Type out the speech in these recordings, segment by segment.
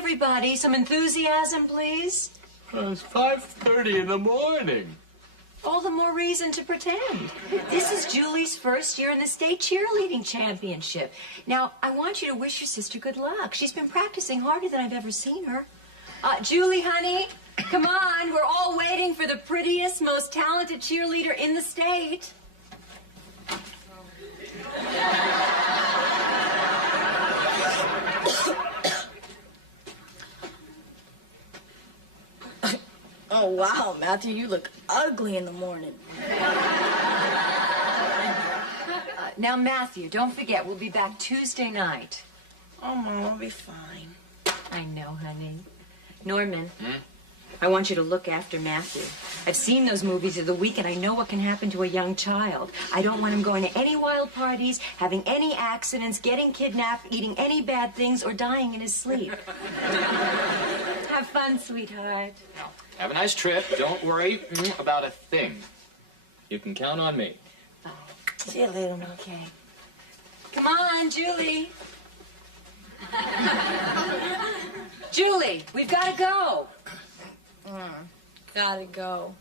everybody. Some enthusiasm, please. It's 5:30 in the morning. All the more reason to pretend. This is Julie's first year in the state cheerleading championship. Now, I want you to wish your sister good luck. She's been practicing harder than I've ever seen her. Julie, honey, come on. We're all waiting for the prettiest, most talented cheerleader in the state. Oh, wow, Matthew, you look ugly in the morning. Now, Matthew, don't forget, we'll be back Tuesday night. Oh, Mom, I'll be fine. I know, honey. Norman, I want you to look after Matthew. I've seen those movies of the week, and I know what can happen to a young child. I don't want him going to any wild parties, having any accidents, getting kidnapped, eating any bad things, or dying in his sleep. Have fun, sweetheart. Have a nice trip. Don't worry about a thing. You can count on me. Bye. See you later, Mom. Okay. Come on, Julie. Julie, we've got to go. Gotta go.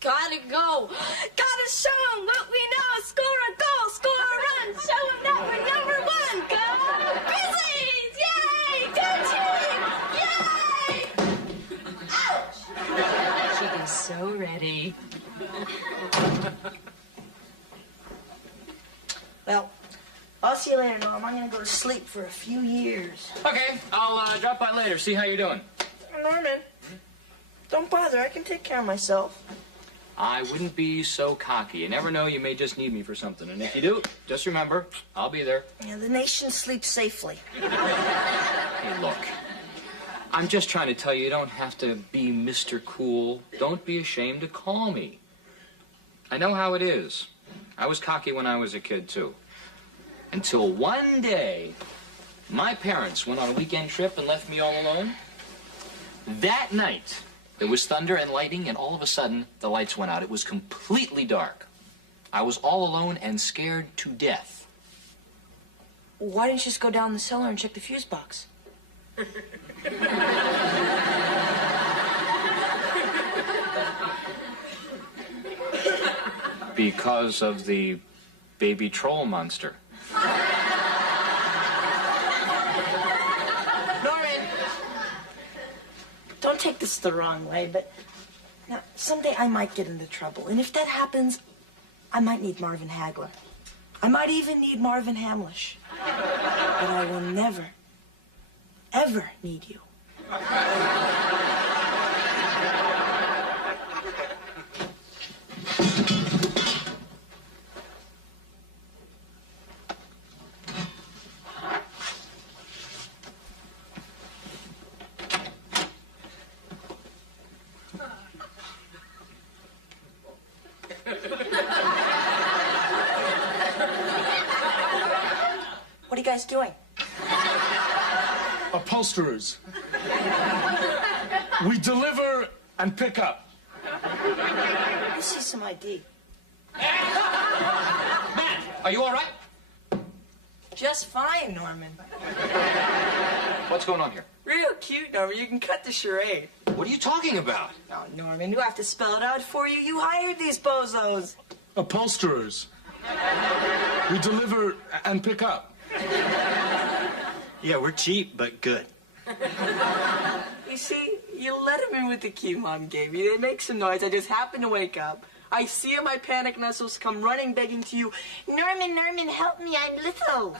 Gotta go. Gotta show 'em what we know. Score a goal, score a run. Show 'em that we're number one. Go Grizzlies! Yay! Go team! Yay! Ouch! She is so ready. Well, I'll see you later, Norm. I'm gonna go to sleep for a few years. Okay, I'll drop by later. See how you're doing. Norman, don't bother. I can take care of myself. I wouldn't be so cocky. You never know, you may just need me for something. And if you do, just remember, I'll be there. Yeah, the nation sleeps safely. Hey, look. I'm just trying to tell you, you don't have to be Mr. Cool. Don't be ashamed to call me. I know how it is. I was cocky when I was a kid, too. Until one day, my parents went on a weekend trip and left me all alone. That night, there was thunder and lightning, and all of a sudden, the lights went out. It was completely dark. I was all alone and scared to death. Why didn't you just go down the cellar and check the fuse box? Because of the baby troll monster. Norman! Don't take this the wrong way, but now, someday I might get into trouble. And if that happens, I might need Marvin Hagler. I might even need Marvin Hamlish. But I will never, ever need you. What are you guys doing? Upholsterers. We deliver and pick up. I see some ID. Matt, are you all right? Just fine, Norman. What's going on here? Real cute, Norman. You can cut the charade. What are you talking about? Oh, Norman, you have to spell it out for you. You hired these bozos. Upholsterers. We deliver and pick up. Yeah, we're cheap, but good. You see, you let him in with the key Mom gave you. They make some noise. I just happen to wake up. I see my panic muscles come running, begging to you, Norman, Norman, help me, I'm little.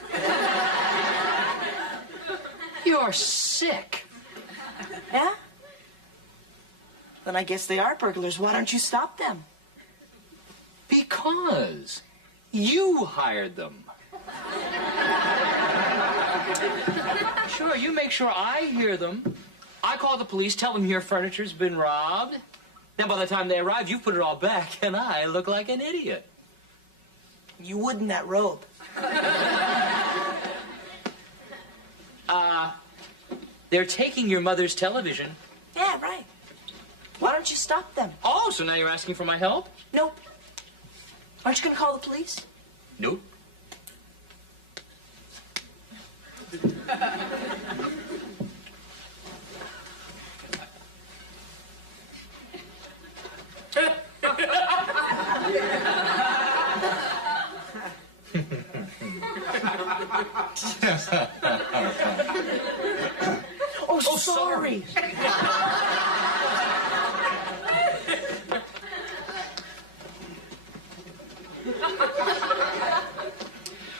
You're sick. Yeah? Then I guess they are burglars. Why don't you stop them? Because you hired them. Sure, you make sure I hear them. I call the police, tell them your furniture's been robbed. Then by the time they arrive, you've put it all back, and I look like an idiot. You would in that robe. They're taking your mother's television. Yeah, right. Why don't you stop them? Oh, so now you're asking for my help? Nope. Aren't you going to call the police? Nope. Oh, sorry.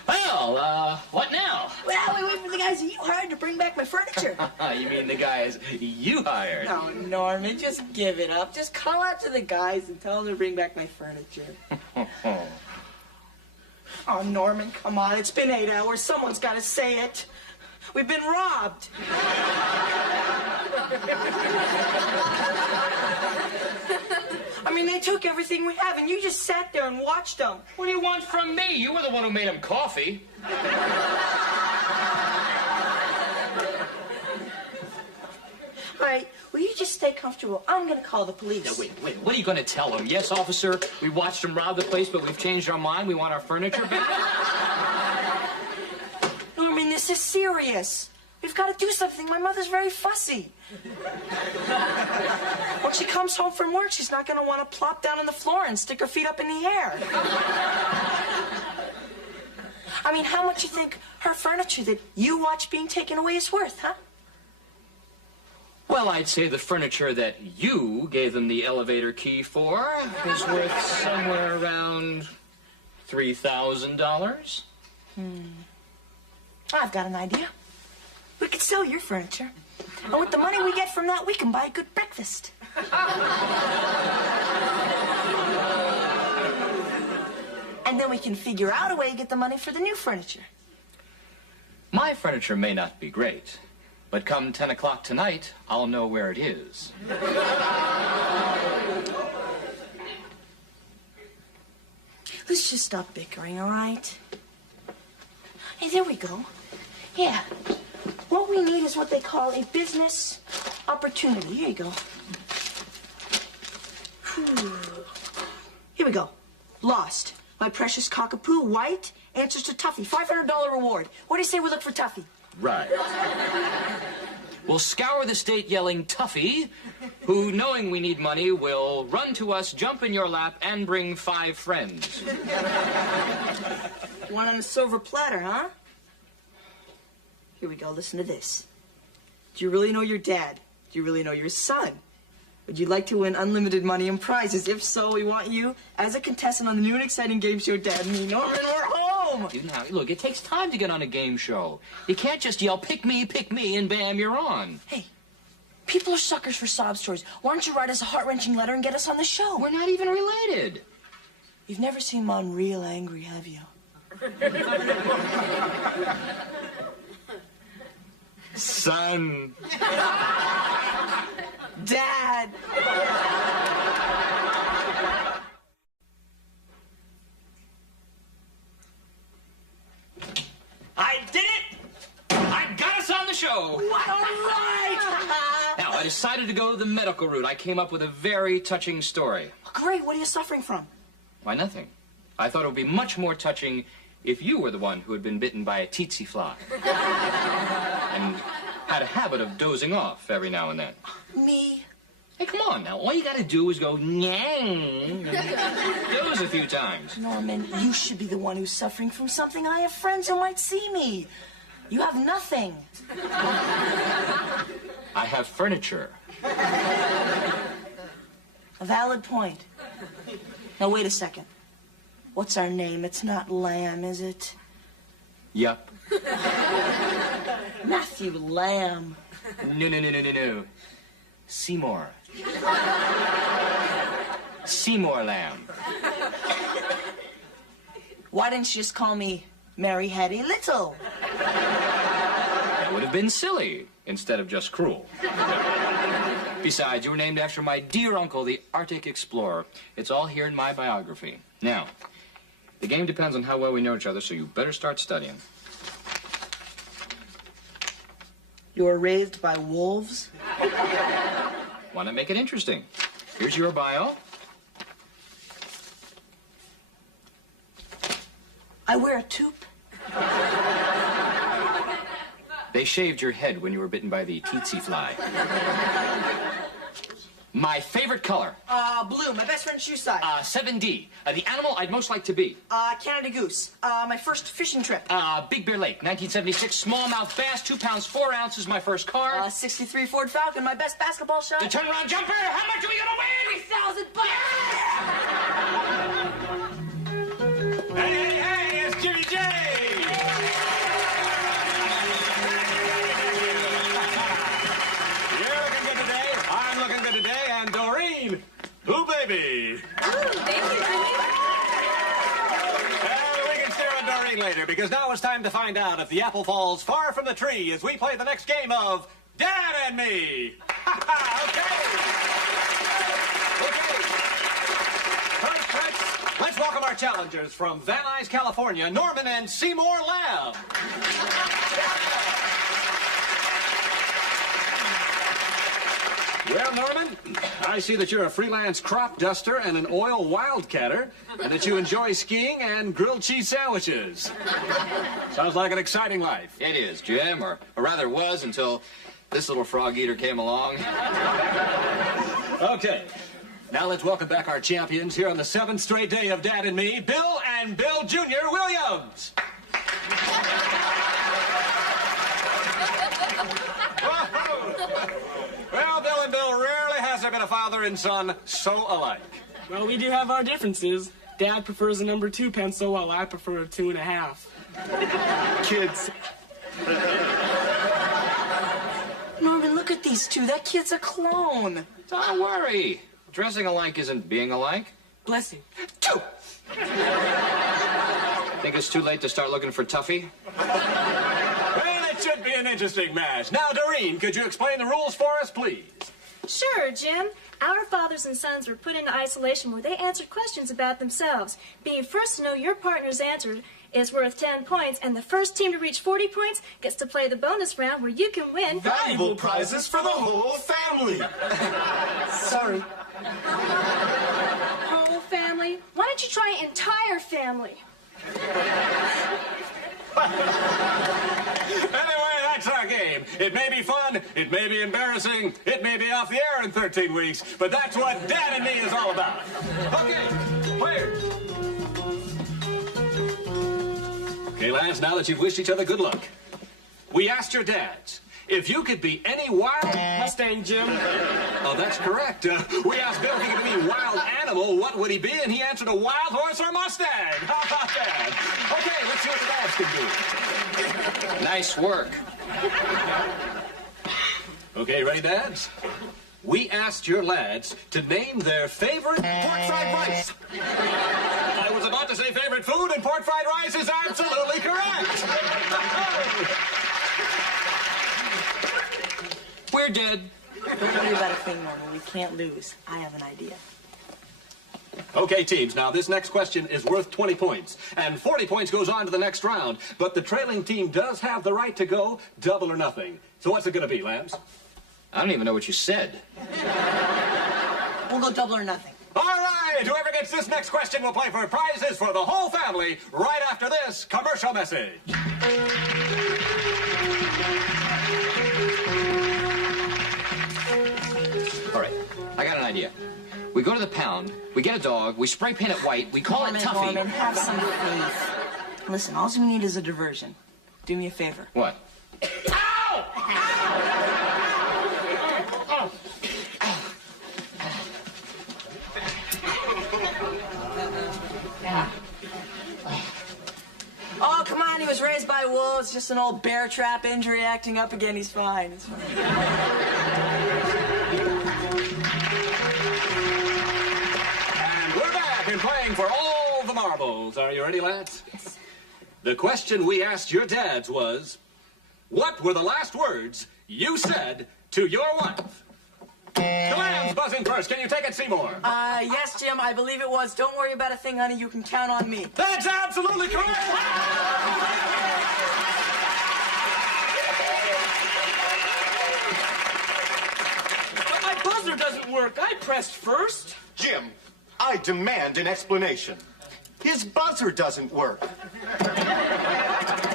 Well, what now? Well, we wait for the guys that you hired to bring back my furniture. You mean the guys you hired? No, Norman, just give it up. Just call out to the guys and tell them to bring back my furniture. Oh, Norman, come on. It's been 8 hours. Someone's got to say it. We've been robbed. I mean, they took everything we have, and you just sat there and watched them. What do you want from me? You were the one who made him coffee. All right, will you just stay comfortable? I'm going to call the police. Now, wait. What are you going to tell them? Yes, officer, we watched them rob the place, but we've changed our mind. We want our furniture back. Norman, this is serious. We've got to do something. My mother's very fussy. When she comes home from work, she's not going to want to plop down on the floor and stick her feet up in the air. I mean, how much you think her furniture that you watch being taken away is worth, huh? Well, I'd say the furniture that you gave them the elevator key for is worth somewhere around $3,000. I've got an idea. We could sell your furniture. And with the money we get from that, we can buy a good breakfast. And then we can figure out a way to get the money for the new furniture. My furniture may not be great, but come 10 o'clock tonight, I'll know where it is. Let's just stop bickering, all right? Hey, there we go. Yeah. What we need is what they call a business opportunity. Here you go. Here we go. Lost. My precious cockapoo, white, answers to Tuffy. $500 reward. What do you say we look for Tuffy? Right. We'll scour the state yelling Tuffy, who, knowing we need money, will run to us, jump in your lap, and bring 5 friends. One on a silver platter, huh? Here we go. Listen to this. Do you really know your dad? Do you really know your son? Would you like to win unlimited money and prizes? If so, we want you as a contestant on the new and exciting game show, Dad and me. Norman, we're home! Now, look, it takes time to get on a game show. You can't just yell, pick me, and bam, you're on. Hey, people are suckers for sob stories. Why don't you write us a heart-wrenching letter and get us on the show? We're not even related. You've never seen Mom real angry, have you? Son. Dad! I did it! I got us on the show! What? All right! Now, I decided to go the medical route. I came up with a very touching story. Great, what are you suffering from? Why, nothing. I thought it would be much more touching if you were the one who had been bitten by a tsetse fly. And had a habit of dozing off every now and then. Me? Hey, come on now. All you gotta do is go, nyang, and doze a few times. Norman, you should be the one who's suffering from something. I have friends who might see me. You have nothing. I have furniture. A valid point. Now, wait a second. What's our name? It's not Lamb, is it? Yup. Matthew Lamb. No. Seymour. Seymour Lamb. Why didn't you just call me Mary Hattie Little? That would have been silly instead of just cruel. Besides, you were named after my dear uncle, the Arctic explorer. It's all here in my biography. Now, the game depends on how well we know each other, so you better start studying. You were raised by wolves? Want to make it interesting? Here's your bio. I wear a toque. They shaved your head when you were bitten by the tsetse fly. My favorite color? Blue, my best friend's shoe size. 7D. The animal I'd most like to be? Canada goose. My first fishing trip. Big Bear Lake, 1976. Smallmouth bass, 2 pounds, 4 ounces. My first car. 63 Ford Falcon, my best basketball shot. The turnaround jumper. How much are we gonna win? $3,000. Hey, it's Jimmy J! You're looking good today. I'm looking good today. And Doreen, ooh, baby. Thank you, Jimmy. We can steer on Doreen later, because now it's time to find out if the apple falls far from the tree as we play the next game of Dad and Me. Okay. Let's welcome our challengers from Van Nuys, California, Norman and Seymour Lamb. Well, Norman, I see that you're a freelance crop duster and an oil wildcatter, and that you enjoy skiing and grilled cheese sandwiches. Sounds like an exciting life. It is, Jim, or rather was until this little frog eater came along. Okay. Now let's welcome back our champions here on the 7th straight day of Dad and Me, Bill and Bill Jr. Williams. Well, Bill and Bill, rarely has there been a father and son so alike. Well, we do have our differences. Dad prefers a number 2 pencil, while I prefer a 2.5. Kids. Norman, look at these two. That kid's a clone. Don't worry. Dressing alike isn't being alike. Bless you. Think it's too late to start looking for Tuffy? Well, it should be an interesting match. Now, Doreen, could you explain the rules for us, please? Sure, Jim. Our fathers and sons were put into isolation where they answered questions about themselves. Being first to know your partner's answer is worth 10 points, and the first team to reach 40 points gets to play the bonus round where you can win Valuable prizes for the whole family. Sorry. whole family. Why don't you try entire family? Anyway, that's our game. It may be fun, it may be embarrassing, it may be off the air in 13 weeks, but that's what Dad and Me is all about. Okay, players. Okay, lads, now that you've wished each other good luck, we asked your dads if you could be any wild... Mustang, Jim. Oh, that's correct. We asked Bill if he could be any wild animal, what would he be? And he answered a wild horse or Mustang. How about that? Okay, let's see what the dads can do. Nice work. Okay, ready, dads? We asked your lads to name their favorite pork fried rice. I was about to say favorite food, and pork fried rice is absolutely correct. We're dead. Don't worry about a thing, Norman. We can't lose. I have an idea. Okay, teams, now this next question is worth 20 points, and 40 points goes on to the next round, but the trailing team does have the right to go double or nothing. So what's it going to be, Lambs? I don't even know what you said. We'll go double or nothing. All right, whoever gets this next question will play for prizes for the whole family right after this commercial message. All right, I got an idea. We go to the pound, we get a dog, we spray paint it white, we call it Tuffy. Norman, have some faith. Listen, all we need is a diversion. Do me a favor. What? Oh, come on, he was raised by wolves. Just an old bear trap injury acting up again. He's fine. It's fine. And we're back and playing for all the marbles. Are you ready, lads? Yes. The question we asked your dads was, what were the last words you said to your wife? The Lambs buzzing first. Can you take it, Seymour? Yes, Jim, I believe it was. Don't worry about a thing, honey. You can count on me. That's absolutely correct. But my buzzer doesn't work. I pressed first. Jim, I demand an explanation. His buzzer doesn't work.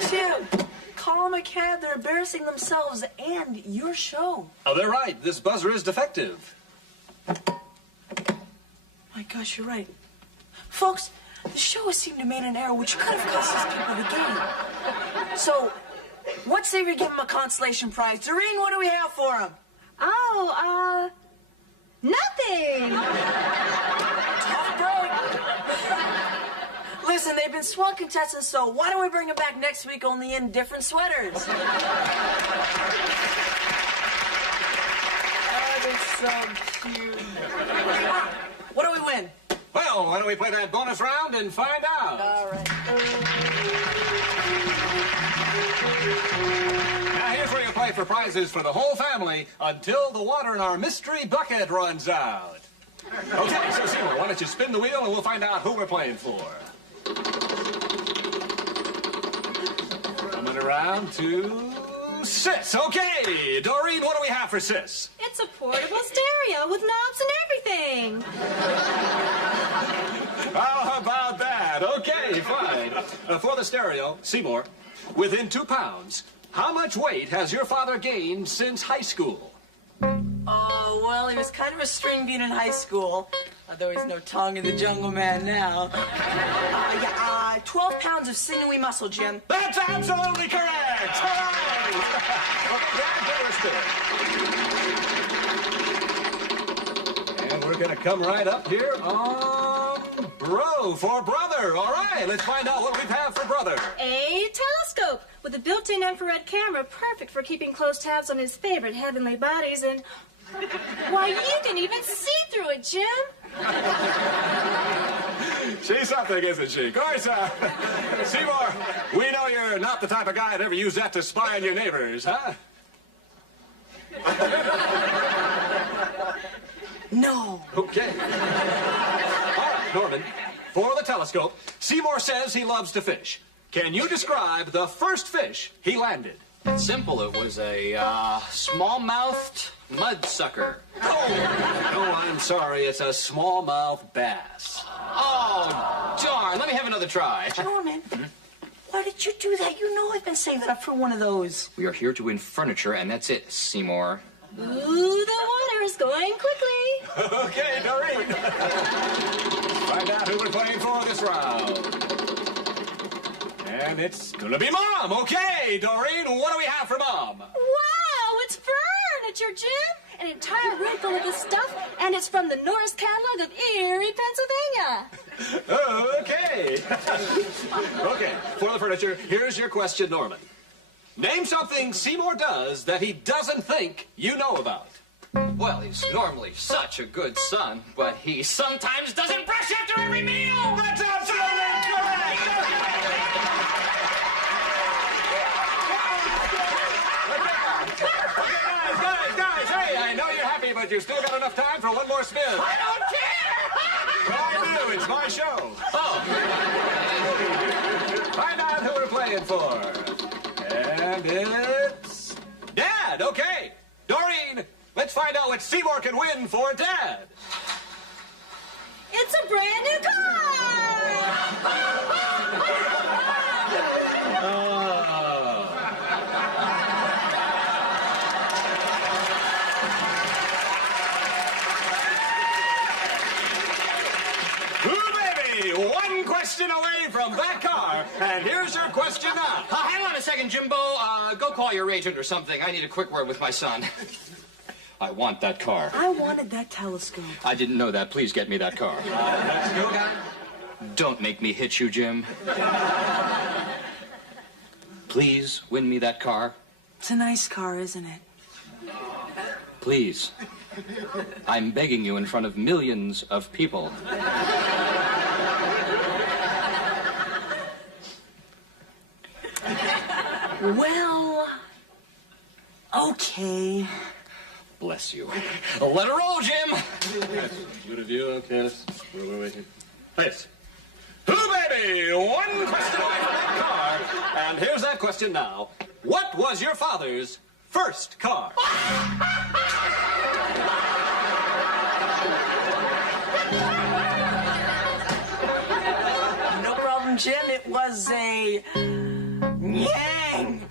Jim, call him a cad. They're embarrassing themselves and your show. Oh, they're right. This buzzer is defective. My gosh, you're right. Folks, the show has seemed to make an error which could have cost these people the game. So, what say we give him a consolation prize? Doreen, what do we have for him? Oh, nothing. Tough break. Listen, they've been swell contestants, so why don't we bring them back next week, only in different sweaters? Oh, they're so cute. What do we win? Well, why don't we play that bonus round and find out? All right. Now, here's where you play for prizes for the whole family until the water in our mystery bucket runs out. Okay, so Seymour, why don't you spin the wheel and we'll find out who we're playing for. Coming around to Sis. Okay, Doreen, what do we have for Sis? It's a portable stereo with knobs and everything. How about that? Okay, fine. For the stereo, Seymour, within 2 pounds, how much weight has your father gained since high school? Oh, well, he was kind of a string bean in high school, although he's no Tongue in the Jungle Man now. 12 pounds of sinewy muscle, Jim. That's absolutely correct! All right! And we're going to come right up here on Bro for brother. All right, let's find out what we have for brother. A telescope with a built-in infrared camera, perfect for keeping close tabs on his favorite heavenly bodies, and why, you can even see through it, Jim. She's something, isn't she? Of course, Seymour, we know you're not the type of guy that ever use that to spy on your neighbors, huh? No. Okay. All right, Norman, for the telescope, Seymour says he loves to fish. Can you describe the first fish he landed? Simple. It was a small-mouthed mudsucker. Oh, no, I'm sorry. It's a smallmouth bass. Oh, darn. Let me have another try. Norman, why did you do that? You know I've been saving up for one of those. We are here to win furniture, and that's it, Seymour. Ooh, the water is going quickly. Okay, Doreen. Find out who we're playing for this round. And it's gonna be Mom. Okay, Doreen, what do we have for Mom? Wow, it's furniture, Jim. An entire room full of this stuff, and it's from the Norris catalog of Erie, Pennsylvania. Okay. Okay, for the furniture, here's your question, Norman. Name something Seymour does that he doesn't think you know about. Well, he's normally such a good son, but he sometimes doesn't brush after every meal. That's absolutely correct! Guys, hey, I know you're happy, but you've still got enough time for one more spin. I don't care! I do, it's my show. Oh. Find out who we're playing for. And it's Dad, okay. Doreen, let's find out what Seymour can win for Dad. It's a brand new One question away from that car. And here's your question now. Hang on a second, Jimbo. Go call your agent or something. I need a quick word with my son. I want that car. I wanted that telescope. I didn't know that. Please get me that car. Let's go, guy. Don't make me hit you, Jim. Please win me that car. It's a nice car, isn't it? Please. I'm begging you in front of millions of people. Well, okay. Bless you. Let her roll, Jim. Good of you. Okay, let's... We're waiting. Place. Who, baby? One question away from that car. And here's that question now. What was your father's first car? No problem, Jim. It was a... Yang!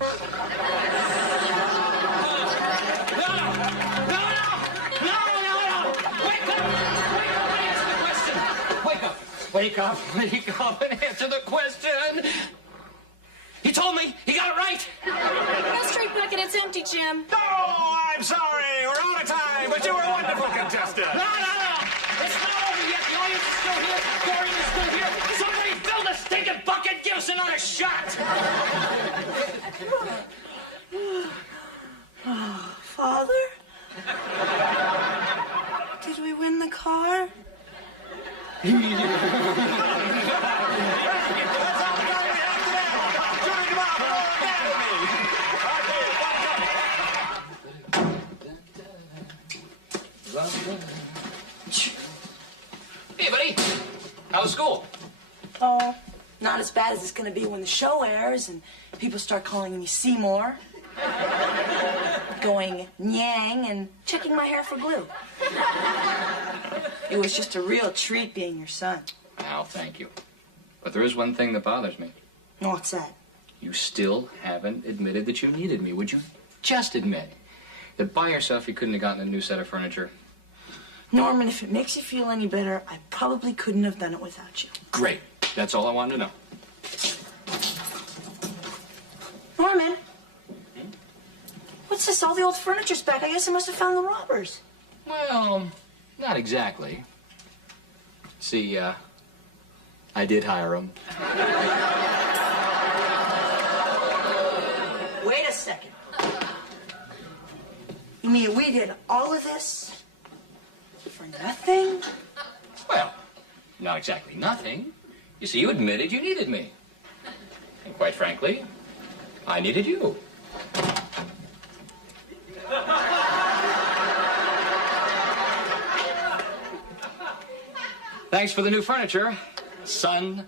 No! Wait, Wake up and answer the question. He told me. He got it right. No straight bucket, it's empty, Jim. Oh, I'm sorry. We're out of time, but you were a wonderful contestant. No. It's not over yet. The audience is still here. Dorian is still here. Somebody fill the stinking bucket. Give us another shot. Father? Did we win the car? That's all the time we have today. Join tomorrow for Hey, buddy. How was school? Oh, not as bad as it's going to be when the show airs and people start calling me Seymour, going Nyang, and checking my hair for glue. It was just a real treat being your son. Al, thank you. But there is one thing that bothers me. What's that? You still haven't admitted that you needed me. Would you just admit that by yourself you couldn't have gotten a new set of furniture? Norman, if it makes you feel any better, I probably couldn't have done it without you. Great. That's all I wanted to know. Norman? What's this? All the old furniture's back. I guess I must have found the robbers. Well, not exactly. See, I did hire them. Wait a second. You mean we did all of this for nothing? Well, not exactly nothing. You see, you admitted you needed me. And quite frankly, I needed you. Thanks for the new furniture, son.